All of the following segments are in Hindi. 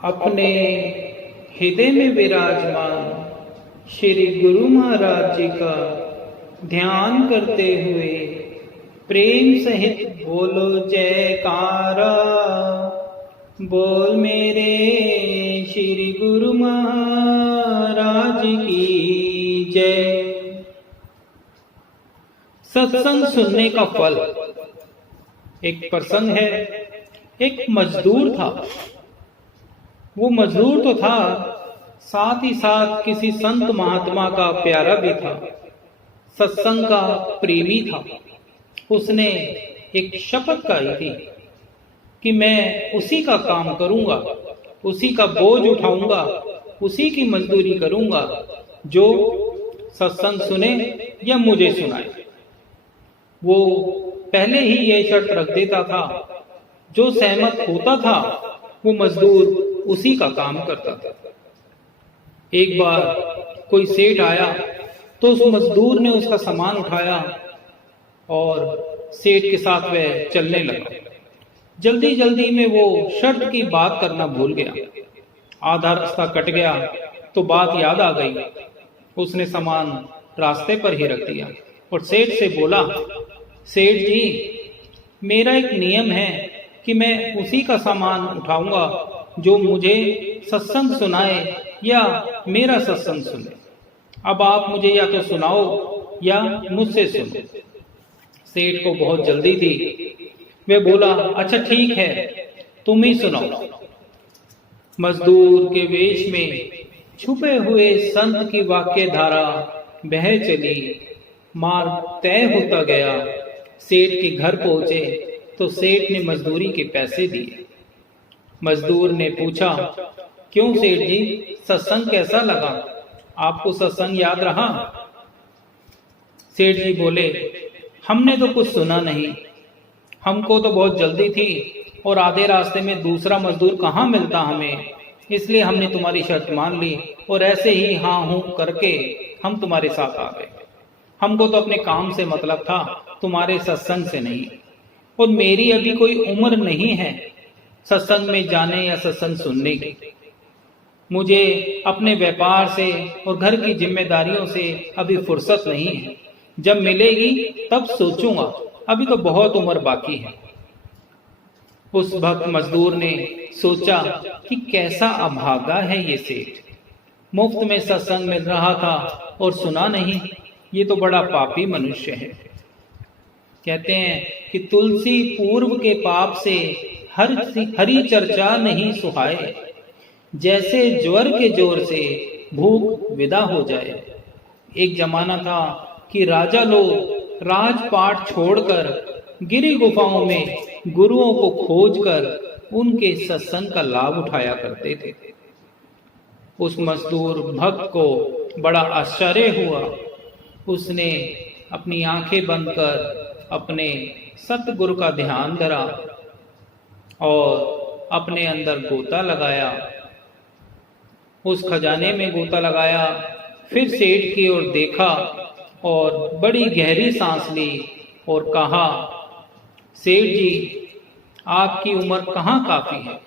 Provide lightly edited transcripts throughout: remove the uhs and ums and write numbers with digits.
अपने हृदय में विराजमान श्री गुरु महाराज जी का ध्यान करते हुए प्रेम सहित बोलो जयकारा। बोल मेरे श्री गुरु महाराज की जय। सत्संग सुनने का फल। एक प्रसंग है, एक मजदूर था। वो मजदूर तो था, साथ ही साथ किसी संत महात्मा का प्यारा भी था, सत्संग का प्रेमी था। उसने एक शपथ खाई थी कि मैं उसी का काम करूंगा, उसी का बोझ उठाऊंगा, उसी की मजदूरी करूंगा जो सत्संग सुने या मुझे सुनाए। वो पहले ही ये शर्त रख देता था, जो सहमत होता था वो मजदूर उसी का काम करता था। एक बार कोई सेठ आया तो उस मजदूर ने उसका सामान उठाया और सेठ के साथ वह चलने लगा। जल्दी जल्दी में वो शर्त की बात करना भूल गया। आधा रास्ता कट गया तो बात याद आ गई। उसने सामान रास्ते पर ही रख दिया और सेठ से बोला, सेठ जी, मेरा एक नियम है कि मैं उसी का सामान उठाऊंगा जो मुझे सत्संग सुनाए या मेरा सत्संग सुने। अब आप मुझे या तो सुनाओ या मुझसे सुनो। सेठ को बहुत जल्दी थी। वे बोला, अच्छा ठीक है, तुम ही सुनाओ। मजदूर के वेश में छुपे हुए संत की वाक्य धारा बह चली। मार्ग तय होता गया। सेठ के घर पहुंचे तो सेठ ने मजदूरी के पैसे दिए। मजदूर ने पूछा, क्यों सेठ जी, सत्संग कैसा लगा? आपको सत्संग याद रहा? सेठ जी बोले, हमने तो कुछ सुना नहीं, हमको तो बहुत जल्दी थी और आधे रास्ते में दूसरा मजदूर कहाँ मिलता हमें, इसलिए हमने तुम्हारी शर्त मान ली और ऐसे ही हाँ हूं करके हम तुम्हारे साथ आ गए। हमको तो अपने काम से मतलब था, तुम्हारे सत्संग से नहीं। और मेरी अभी कोई उम्र नहीं है सत्संग में जाने या सत्संग सुनने की। मुझे अपने व्यापार से और घर की जिम्मेदारियों से अभी फुर्सत नहीं है। जब मिलेगी तब सोचूंगा, अभी तो बहुत उम्र बाकी है। उस भक्त मजदूर ने सोचा कि कैसा अभागा है ये सेठ, मुफ्त में सत्संग मिल रहा था और सुना नहीं। ये तो बड़ा पापी मनुष्य है। कहते हैं कि तुलसी पूर्व के पाप से हरी चर्चा नहीं सुहाए, जैसे ज्वर के जोर से भूख विदा हो जाए। एक जमाना था कि राजा लोग राजपाट छोड़कर गिरी गुफाओं में गुरुओं को खोजकर उनके सत्संग का लाभ उठाया करते थे। उस मजदूर भक्त को बड़ा आश्चर्य हुआ। उसने अपनी आंखें बंद कर अपने सतगुरु का ध्यान धरा और अपने अंदर गोता लगाया। उस खजाने में गोता लगाया, फिर सेठ की ओर देखा और बड़ी गहरी सांस ली और कहा, सेठ जी, आपकी उम्र कहाँ काफी है।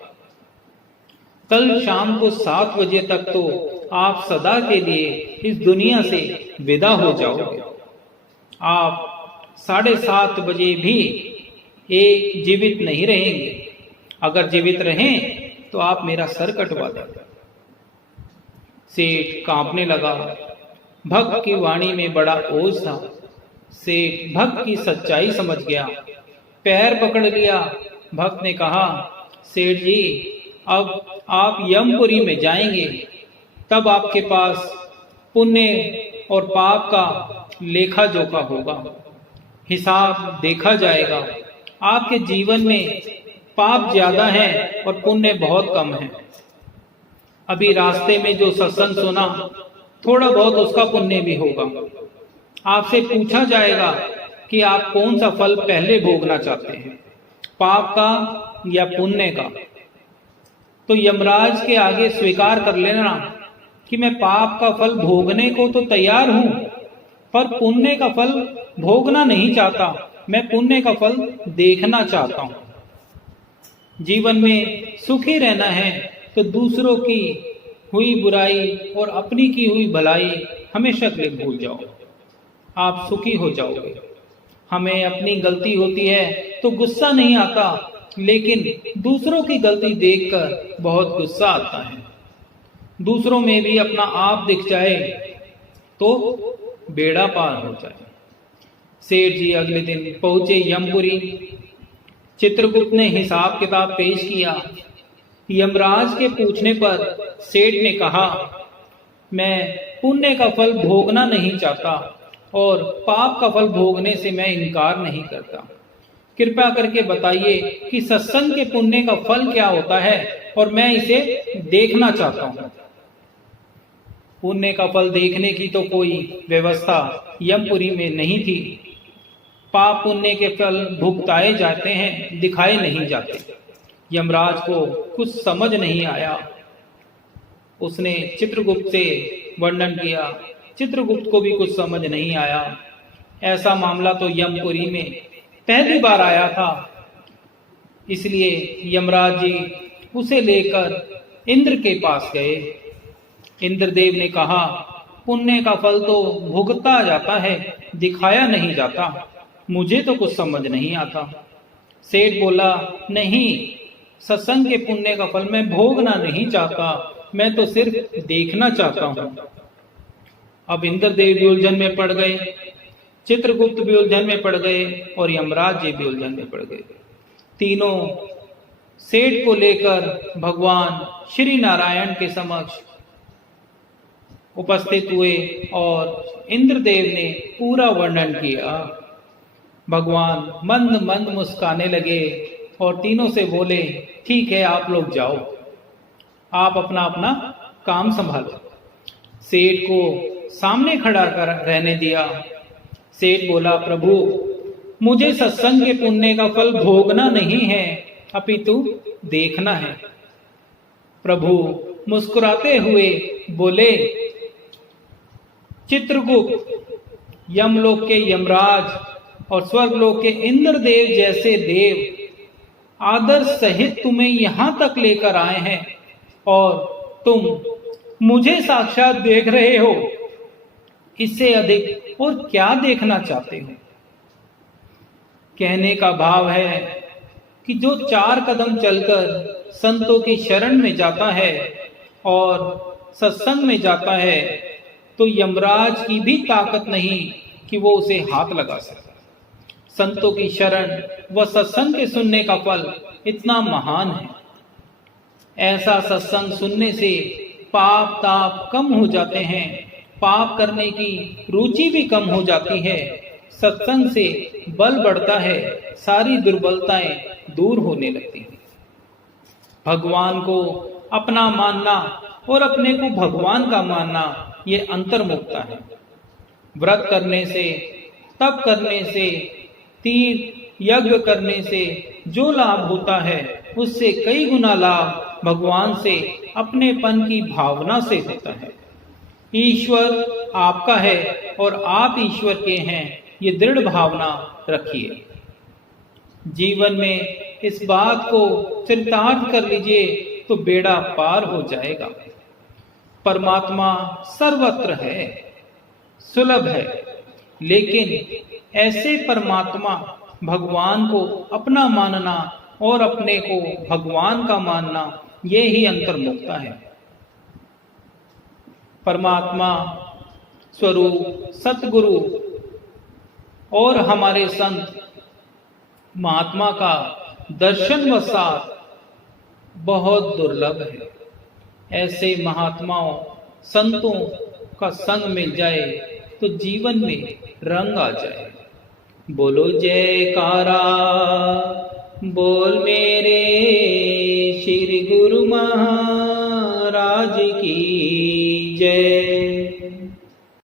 कल शाम को 7 बजे तक तो आप सदा के लिए इस दुनिया से विदा हो जाओगे। आप 7:30 बजे भी एक जीवित नहीं रहेंगे। अगर जीवित रहें तो आप मेरा सर कटवा दें। सेठ कांपने लगा। भक्त की वाणी में बड़ा ओज था। सेठ भक्त की सच्चाई समझ गया, पैर पकड़ लिया। भक्त ने कहा, सेठ जी, अब आप यमपुरी में जाएंगे, तब आपके पास पुण्य और पाप का लेखा जोखा होगा, हिसाब देखा जाएगा। आपके जीवन में पाप ज्यादा है और पुण्य बहुत कम है। अभी रास्ते में जो सत्संग सुना, थोड़ा बहुत उसका पुण्य भी होगा। आपसे पूछा जाएगा कि आप कौन सा फल पहले भोगना चाहते हैं, पाप का या पुण्य का। तो यमराज के आगे स्वीकार कर लेना कि मैं पाप का फल भोगने को तो तैयार हूं, पर पुण्य का फल भोगना नहीं चाहता। मैं पुण्य का फल देखना चाहता हूं। जीवन में सुखी रहना है तो दूसरों की हुई बुराई और अपनी की हुई भलाई हमेशा के लिए भूल जाओ, आप सुखी हो जाओगे। हमें अपनी गलती होती है तो गुस्सा नहीं आता, लेकिन दूसरों की गलती देखकर बहुत गुस्सा आता है। दूसरों में भी अपना आप दिख जाए तो बेड़ा पार हो जाए। सेठ जी अगले दिन पहुंचे यमपुरी। चित्रगुप्त ने हिसाब किताब पेश किया। यमराज के पूछने पर सेठ ने कहा, मैं पुण्य का फल भोगना नहीं चाहता और पाप का फल भोगने से मैं इनकार नहीं करता। कृपया करके बताइए कि सत्संग के पुण्य का फल क्या होता है और मैं इसे देखना चाहता हूं। पुण्य का फल देखने की तो कोई व्यवस्था यमपुरी में नहीं थी। पाप पुण्य के फल भुगताए जाते हैं, दिखाए नहीं जाते। यमराज को कुछ समझ नहीं आया। उसने चित्रगुप्त से वर्णन किया। चित्रगुप्त को भी कुछ समझ नहीं आया। ऐसा मामला तो यमपुरी में पहली बार आया था। इसलिए यमराज जी उसे लेकर इंद्र के पास गए। इंद्रदेव ने कहा, पुण्य का फल तो भुगता जाता है, दिखाया नहीं जाता। मुझे तो कुछ समझ नहीं आता। सेठ बोला, नहीं, सत्संग के पुण्य का फल मैं भोगना नहीं चाहता, मैं तो सिर्फ देखना चाहता हूं। अब इंद्रदेव भी उलझन में पड़ गए, चित्रगुप्त भी उलझन में पड़ गए और यमराज जी भी उलझन में पड़ गए। तीनों सेठ को लेकर भगवान श्री नारायण के समक्ष उपस्थित हुए और इंद्रदेव ने पूरा वर्णन किया। भगवान मंद मंद मुस्काने लगे और तीनों से बोले, ठीक है, आप लोग जाओ, आप अपना अपना काम संभालो। सेठ को सामने खड़ा कर रहने दिया। सेठ बोला, प्रभु, मुझे सत्संग के पुण्य का फल भोगना नहीं है, अपितु देखना है। प्रभु मुस्कुराते हुए बोले, चित्रगुप्त, यमलोक के यमराज और स्वर्गलोक के इंद्रदेव जैसे देव आदर सहित तुम्हें यहां तक लेकर आए हैं और तुम मुझे साक्षात देख रहे हो। इससे अधिक और क्या देखना चाहते हो? कहने का भाव है कि जो 4 कदम चलकर संतों की शरण में जाता है और सत्संग में जाता है तो यमराज की भी ताकत नहीं कि वो उसे हाथ लगा सके। संतों की शरण व सत्संग के सुनने का फल इतना महान है। ऐसा सत्संग सुनने से पाप ताप कम हो जाते हैं, पाप करने की रुचि भी कम हो जाती है। सत्संग से बल बढ़ता है, सारी दुर्बलताएं दूर होने लगती हैं। भगवान को अपना मानना और अपने को भगवान का मानना, ये अंतर्मुखता है। व्रत करने से, तप करने से, तीर्थ यज्ञ करने से जो लाभ होता है उससे कई गुना लाभ भगवान से अपनेपन की भावना से होता है। ईश्वर आपका है और आप ईश्वर के हैं, ये दृढ़ भावना रखिए। जीवन में इस बात को चरितार्थ कर लीजिए तो बेड़ा पार हो जाएगा। परमात्मा सर्वत्र है, सुलभ है, लेकिन ऐसे परमात्मा भगवान को अपना मानना और अपने को भगवान का मानना, ये ही अंतर्मुखता है। परमात्मा स्वरूप सतगुरु और हमारे संत महात्मा का दर्शन व साथ बहुत दुर्लभ है। ऐसे महात्माओं संतों का संग मिल जाए तो जीवन में रंग आ जाए। बोलो जयकारा, बोल मेरे श्री गुरु महाराज की